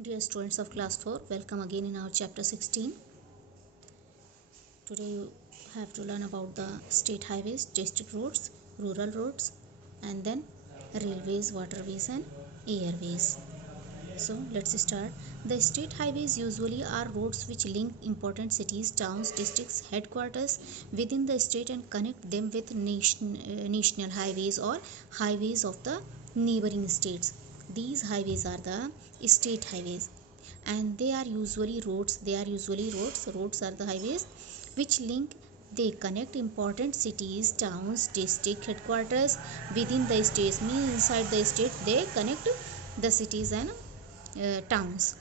Dear students of class 4, welcome again in our chapter 16. Today you have to learn about the state highways, district roads, rural roads, and then railways, waterways, and airways. So let's start. The state highways usually are roads which link important cities, towns, districts, headquarters within the state and connect them with national highways or highways of the neighboring states. These highways are the state highways, and roads are the highways which link, they connect important cities, towns, district headquarters within the states, means inside the state they connect the cities and towns,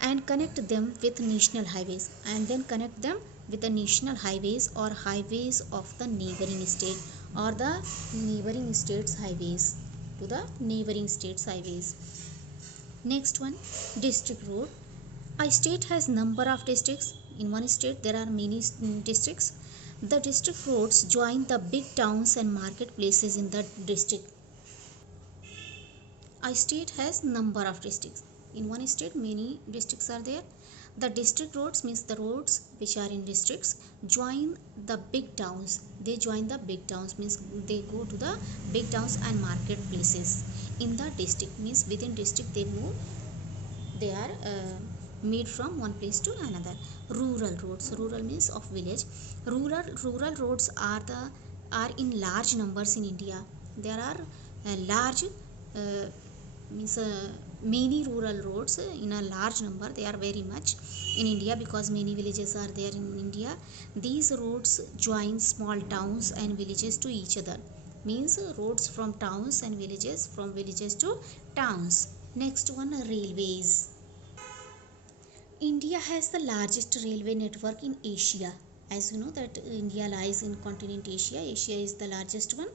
and connect them with national highways, and then connect them with the national highways or highways of the neighboring state, or the neighboring states highways to the neighboring states highways. Next one, district road. A state has number of districts. In one state there are many districts. The district roads join the big towns and marketplaces in the district. A state has number of districts. In one state many districts are there. The district roads means the roads which are in districts join the big towns. They join the big towns means they go to the big towns and marketplaces in the district, means within district they move, they are made from one place to another. Rural roads, rural means of village. Rural roads are in large numbers in India. There are large uh, means many rural roads in a large number. They are very much in India because many villages are there in India. These roads join small towns and villages to each other, means roads from towns and villages, from villages to towns. Next one, railways. India has the largest railway network in Asia. As you know that India lies in continent Asia. Asia is the largest one.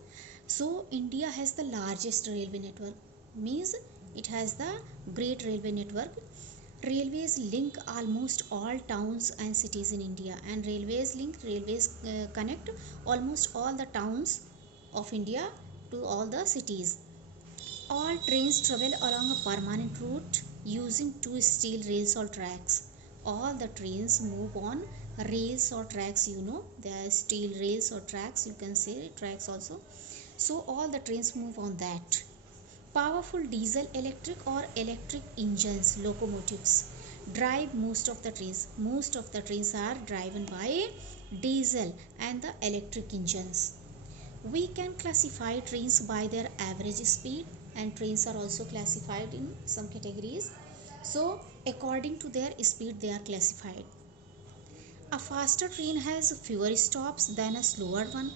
So India has the largest railway network, means it has the great railway network. Railways link almost all towns and cities in India, and railways connect almost all the towns of India to all the cities. All trains travel along a permanent route using two steel rails or tracks. All the trains move on rails or tracks, you know, there are steel rails or tracks, you can say tracks also. So all the trains move on that. Powerful diesel, electric or electric engines, locomotives drive most of the trains. Most of the trains are driven by diesel and the electric engines. We can classify trains by their average speed, and trains are also classified in some categories. So according to their speed they are classified. A faster train has fewer stops than a slower one,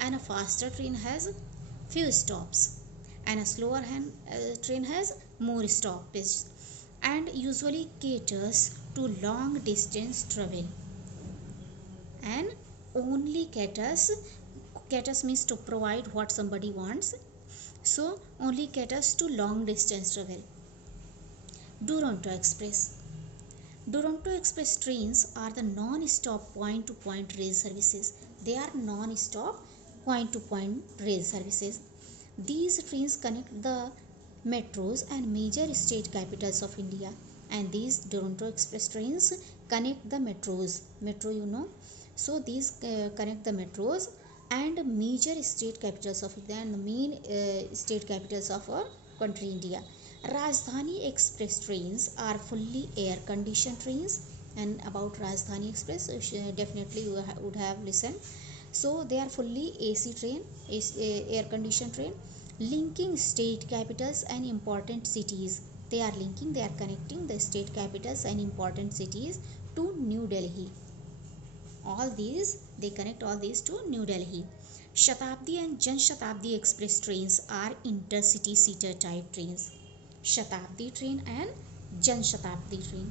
and a faster train has few stops, and a train has more stoppage, and usually caters to long distance travel, and only caters means to provide what somebody wants, so only caters to long distance travel. Duronto Express. Duronto Express trains are the non-stop point to point rail services. They are non-stop point to point rail services. These trains connect the metros and major state capitals of India, and these Duronto Express trains connect the metros. Metro, you know, so these connect the metros and major state capitals of India and the main state capitals of our country India. Rajdhani Express trains are fully air conditioned trains, and about Rajdhani Express definitely you would have listened. So they are fully AC train, air conditioned train, linking state capitals and important cities. They are connecting the state capitals and important cities to New Delhi. All these, they connect all these to New Delhi. Shatabdi and Jan Shatabdi Express trains are intercity seater type trains. Shatabdi train and Jan Shatabdi train,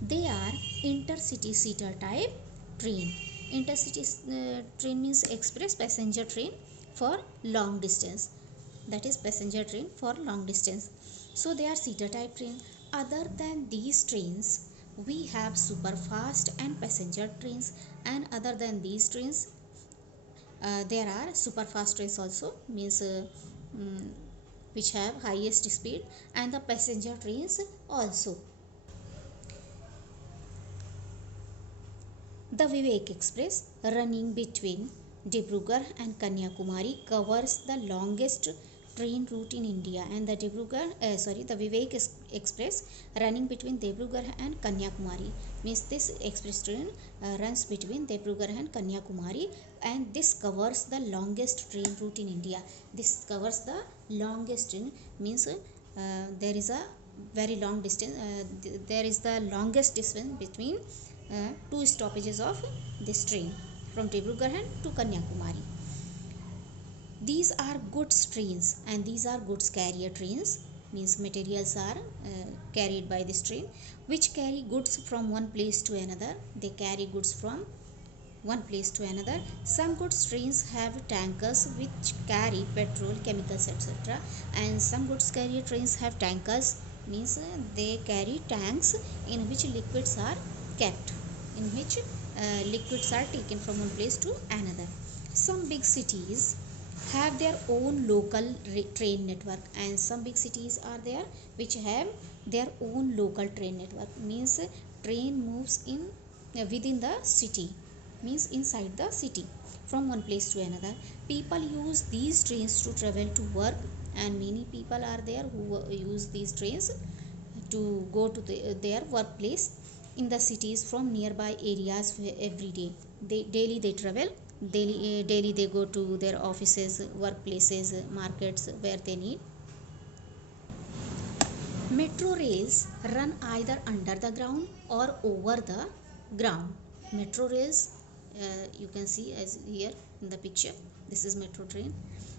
they are intercity seater type train. Intercity train means express passenger train for long distance, that is passenger train for long distance. So they are seater type train. Other than these trains we have super fast and passenger trains, and other than these trains there are super fast trains also, means which have highest speed, and the passenger trains also. The Vivek Express, running between Dibrugarh and Kanyakumari, covers the longest train route in India. And the Vivek Express, running between Dibrugarh and Kanyakumari, means this express train runs between Dibrugarh and Kanyakumari, and this covers the longest train route in India. This covers the longest train, means there is a very long distance. There is the longest distance between two stoppages of this train from Dibrugarh to Kanyakumari. These are goods trains, and these are goods carrier trains, means materials are carried by this train, which carry goods from one place to another. They carry goods from one place to another. Some goods trains have tankers which carry petrol, chemicals, etc., and some goods carrier trains have tankers, means they carry tanks in which liquids are kept, in which liquids are taken from one place to another. Some big cities have their own local train network, and some big cities are there which have their own local train network, means train moves in within the city, means inside the city from one place to another. People use these trains to travel to work, and many people are there who use these trains to go to their workplace in the cities from nearby areas every day. They travel daily. They go to their offices, workplaces, markets where they need. Metro rails run either under the ground or over the ground. Metro rails, you can see as here in the picture, this is metro train.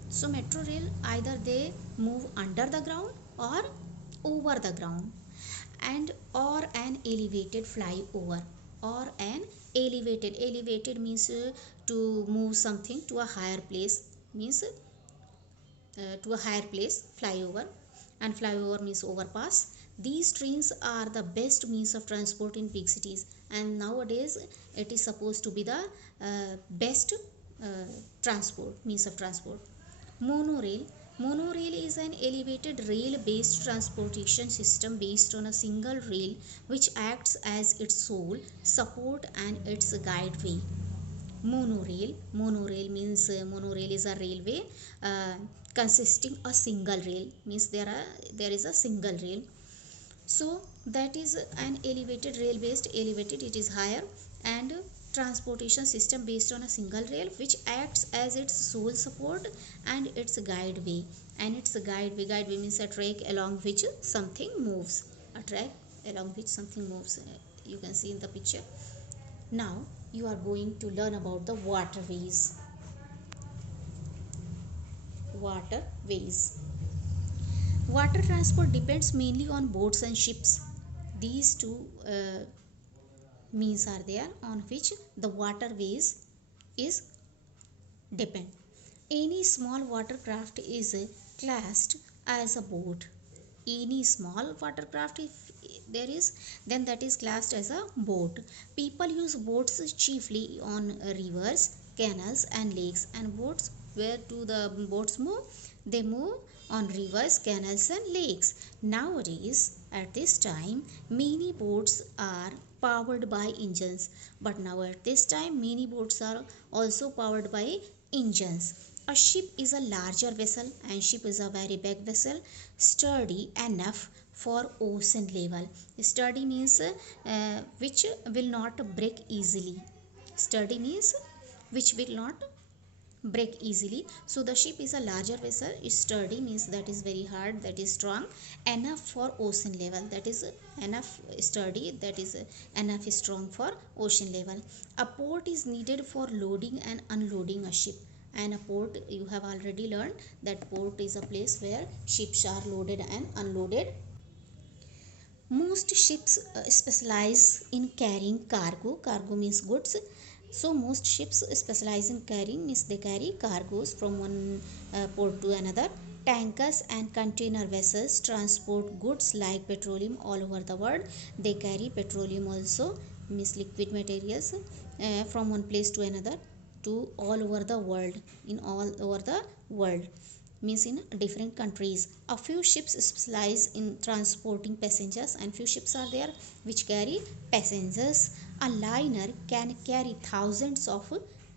So metro rail, either they move under the ground or over the ground, and or an elevated flyover, or an elevated means to move something to a higher place, means to a higher place, flyover, and flyover means overpass. These trains are the best means of transport in big cities, and nowadays it is supposed to be the best transport means of transport. Monorail. Monorail is an elevated rail based transportation system based on a single rail which acts as its sole support and its guideway. Monorail means monorail is a railway uh, consisting a single rail, means there is a single rail. So that is an elevated rail based, elevated, it is higher, and transportation system based on a single rail which acts as its sole support and its guideway. And its guideway means a track along which something moves, a track along which something moves. You can see in the picture. Now you are going to learn about the waterways. Water transport depends mainly on boats and ships. These two means are there on which the waterways is depend. Any small watercraft is classed as a boat. Any small watercraft, if there is, then that is classed as a boat. People use boats chiefly on rivers, canals, and lakes. And boats, where do the boats move? They move on rivers, canals, and lakes. Nowadays, at this time, many boats are powered by engines. But now at this time, many boats are also powered by engines. A ship is a larger vessel, and ship is a very big vessel, sturdy enough for ocean level. Sturdy means which will not break easily. Sturdy means which will not break easily. So the ship is a larger vessel, is sturdy means that is very hard, that is strong, enough for ocean level, that is enough sturdy, that is enough strong for ocean level. A port is needed for loading and unloading a ship. And a port, you have already learned that port is a place where ships are loaded and unloaded. Most ships specialize in carrying cargo. Cargo means goods. So most ships specialize in carrying, means they carry cargoes from one port to another. Tankers and container vessels transport goods like petroleum all over the world. They carry petroleum also, means liquid materials, from one place to another, to all over the world, in all over the world. means in different countries. A few ships specialize in transporting passengers, and few ships are there which carry passengers. A liner can carry thousands of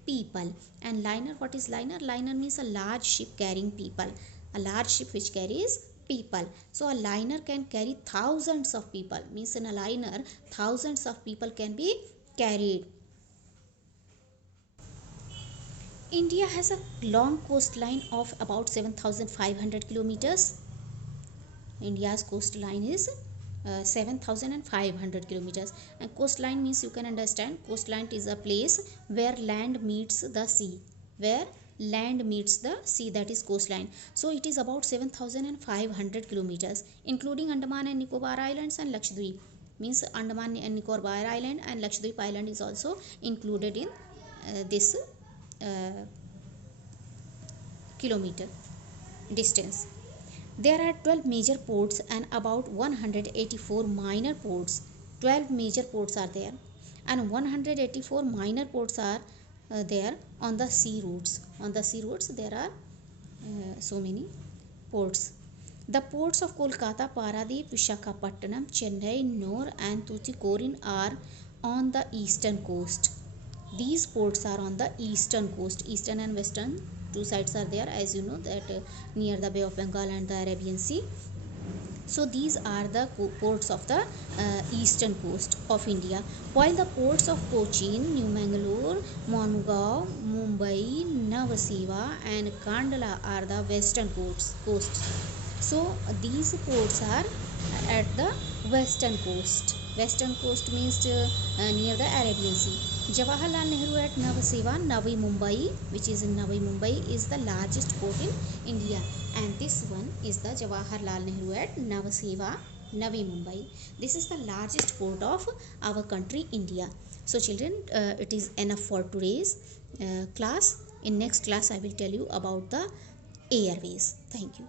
people. And liner, what is liner? Liner means a large ship carrying people, a large ship which carries people. So a liner can carry thousands of people, means in a liner thousands of people can be carried. India has a long coastline of about 7,500 kilometers. India's coastline is 7,500 kilometers. And coastline means, you can understand, coastline is a place where land meets the sea. Where land meets the sea, that is coastline. So it is about 7,500 kilometers, including Andaman and Nicobar Islands and Lakshadweep. Means Andaman and Nicobar Island and Lakshadweep Island is also included in this kilometer distance. There are 12 major ports and about 184 minor ports. 12 major ports are there, and 184 minor ports are there on the sea routes. On the sea routes there are so many ports. The ports of Kolkata, Paradip, Visakhapatnam, Chennai, Nor and Tuticorin are on the eastern coast. These ports are on the eastern coast. Eastern and western two sides are there, as you know, that near the Bay of Bengal and the Arabian Sea. So these are the ports of the eastern coast of India, while the ports of Cochin, New Mangalore, Mormugao, Mumbai, Navaseva and Kandla are the western coasts. So these ports are at the western coast. Western coast means near the Arabian Sea. Jawaharlal Nehru at Navaseva, Navi Mumbai, which is in Navi Mumbai, is the largest port in India, and this one is the Jawaharlal Nehru at Navaseva, Navi Mumbai. This is the largest port of our country, India. So children, it is enough for today's class. In next class, I will tell you about the airways. Thank you.